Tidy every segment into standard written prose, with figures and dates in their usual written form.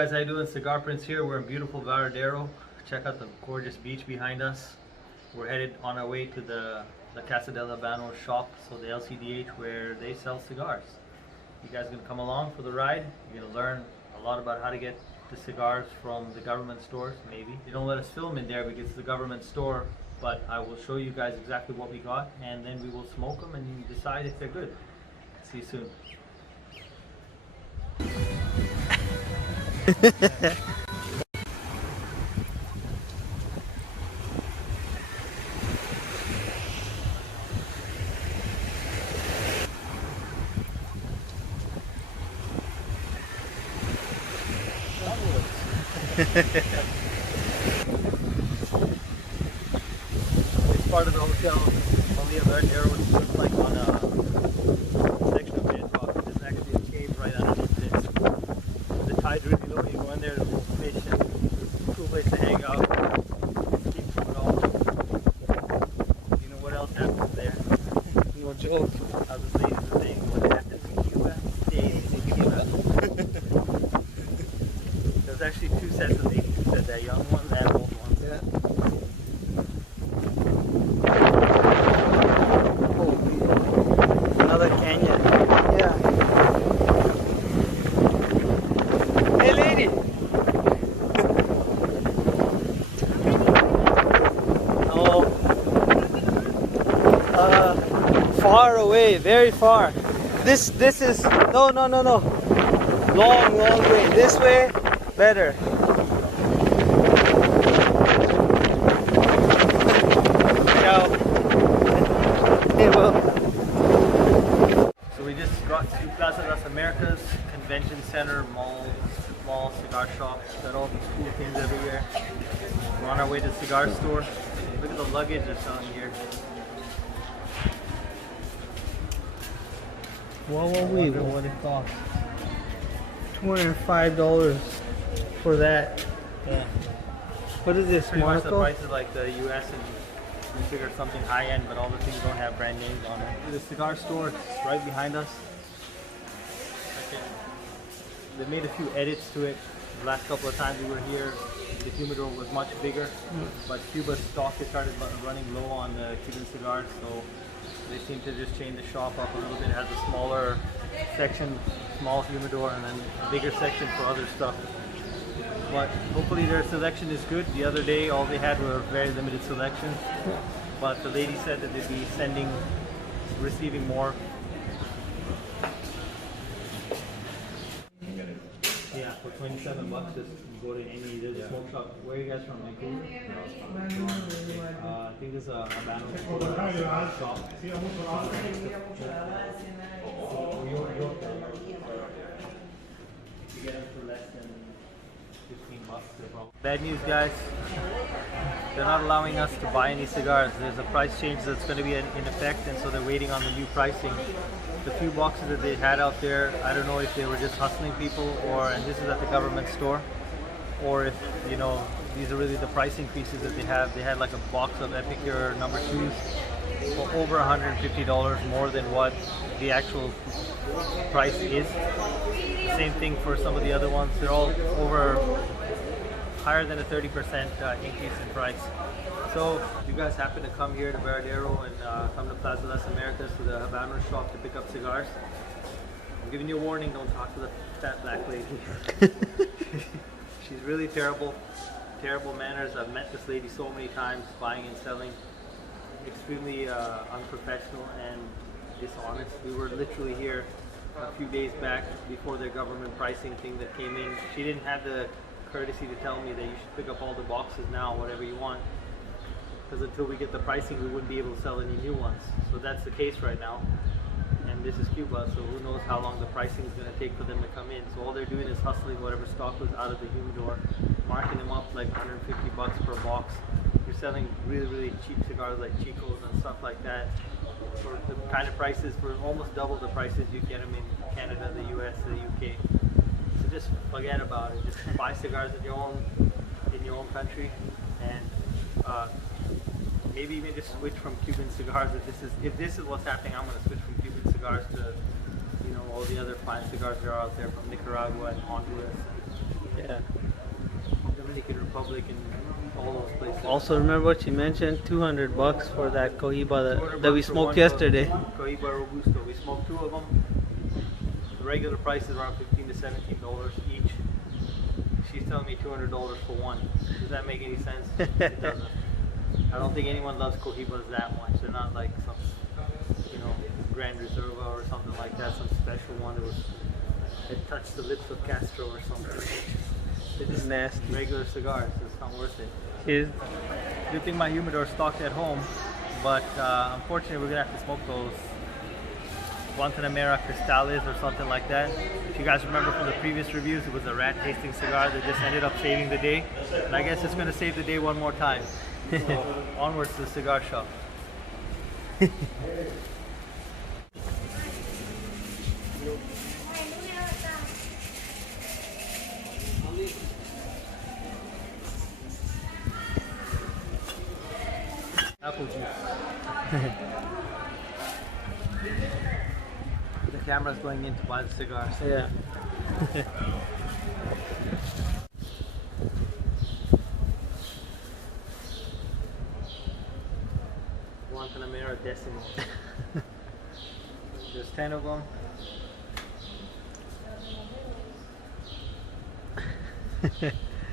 guys, how you doing? Cigar Prince here. We're in beautiful Varadero. Check out the gorgeous beach behind us. We're headed on our way to the Casa del Habano shop, so the LCDH, where they sell cigars. You guys gonna come along for the ride? You're gonna learn a lot about how to get the cigars from the government stores, maybe. They don't let us film in there because it's the government store, but I will show you guys exactly what we got, and then we will smoke them and decide if they're good. See you soon. It's part of the hotel. Only a Varadero is just like on a section of bedrock. There's actually a cave right underneath this. The tide's really low. You go in there, there's a little fish, and cool place to hang out. Keep from it all. You know what else happens there? No joke. I was saying the thing. What happens in Cuba stays in Cuba. There's actually two sets of ladies who said that, young ones and old ones. Yeah. Another canyon. Yeah. Hey lady! Oh. Far away, very far. This is no. Long way. This way, better. Ciao. So we just got to Plaza Americas, convention center, mall, cigar shop. Got all these cool things everywhere. We're on our way to the cigar store. Look at the luggage they're selling here. Whoa, Wait, what it costs? $205 for that. Yeah. What is this, Pretty much the Marco? prices like the US, and you figure something high end, but all the things don't have brand names on it. The cigar store is right behind us. Okay. They made a few edits to it. The last couple of times we were here, the humidor was much bigger, but Cuba's stock has started running low on the Cuban cigars, so they seem to just change the shop up a little bit. It has a smaller section, small humidor, and then a bigger section for other stuff. But hopefully their selection is good. The other day all they had were very limited selections, but the lady said that they'd be receiving more. Yeah, for $27, just go to any, there's a smoke shop. Where are you guys from? Vancouver? I think there's a Habano shop. If you get them for less than $15, they're probably... Bad news, guys. They're not allowing us to buy any cigars. There's a price change that's going to be in effect, and so they're waiting on the new pricing. The few boxes that they had out there, I don't know if they were just hustling people, and this is at the government store, or if, you know, these are really the price increases that they have. They had like a box of Epicure number 2s for over $150 more than what the actual price is. Same thing for some of the other ones. They're all higher than a 30% increase in price. So if you guys happen to come here to Varadero and come to Plaza Americas to the Habano shop to pick up cigars, I'm giving you a warning, don't talk to the fat black lady. She's really terrible manners. I've met this lady so many times, buying and selling. Extremely unprofessional and dishonest. We were literally here a few days back before their government pricing thing that came in. She didn't have the courtesy to tell me that you should pick up all the boxes now, whatever you want, because until we get the pricing we wouldn't be able to sell any new ones. So that's the case right now, and this is Cuba, so who knows how long the pricing is going to take for them to come in. So all they're doing is hustling whatever stock was out of the humidor, marking them up like $150 per box. You're selling really cheap cigars like Chicos and stuff like that for the kind of prices, for almost double the prices you get them in Canada, the US, the UK. So just forget about it. Just buy cigars in your own country, and maybe even just switch from Cuban cigars. If this is what's happening, I'm going to switch from Cuban cigars to, you know, all the other fine cigars that are out there from Nicaragua and Honduras. Yeah. Dominican Republic and all those places. Also, remember what you mentioned? $200 for that Cohiba 200 that we bucks for smoked one yesterday. Cohiba Robusto. We smoked 2 of them. The regular price is around $15 to $17 each. She's telling me $200 for one. Does that make any sense? It doesn't. I don't think anyone loves Cohibas that much. They're not like some, you know, Grand Reserva or something like that. Some special one that was it touched the lips of Castro or something. It's just Nasty. regular cigars. So it's not worth it. Is Good thing my humidor is stocked at home, but unfortunately we're gonna have to smoke those Guantanamera Cristales or something like that. If you guys remember from the previous reviews, it was a rat tasting cigar that just ended up saving the day. And I guess it's gonna save the day one more time. So, onwards to the cigar shop. Apple juice. The camera's going in to buy the cigars. yeah. Guantanamera Decimal. There's 10 of them.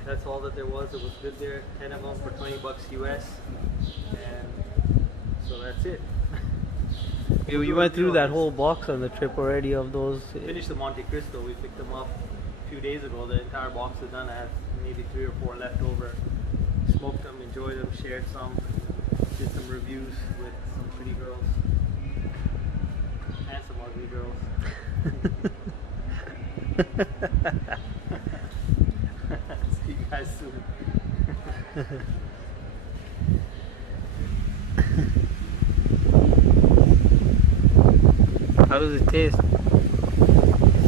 That's all that there was. It was good there. 10 of them for $20 US. And so that's it. Yeah, we went through that whole box on the trip already of those. Finished the Monte Cristo. We picked them up a few days ago. The entire box is done. I have maybe 3 or 4 left over. Smoked them, enjoyed them, shared some, did some reviews with some pretty girls and some ugly girls. See you guys soon. How does it taste?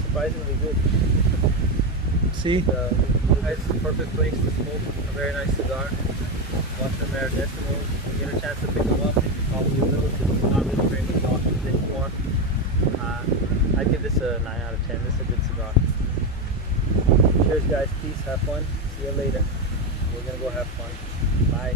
Surprisingly good. See? It's the perfect place to smoke a very nice cigar. Guantanamera Decimals. If you get a chance to pick them up, you probably will, because it's not really very much options anymore. I'd give this a 9 out of 10. This is a good cigar. Cheers guys, peace, have fun. See you later. We're gonna go have fun. Bye.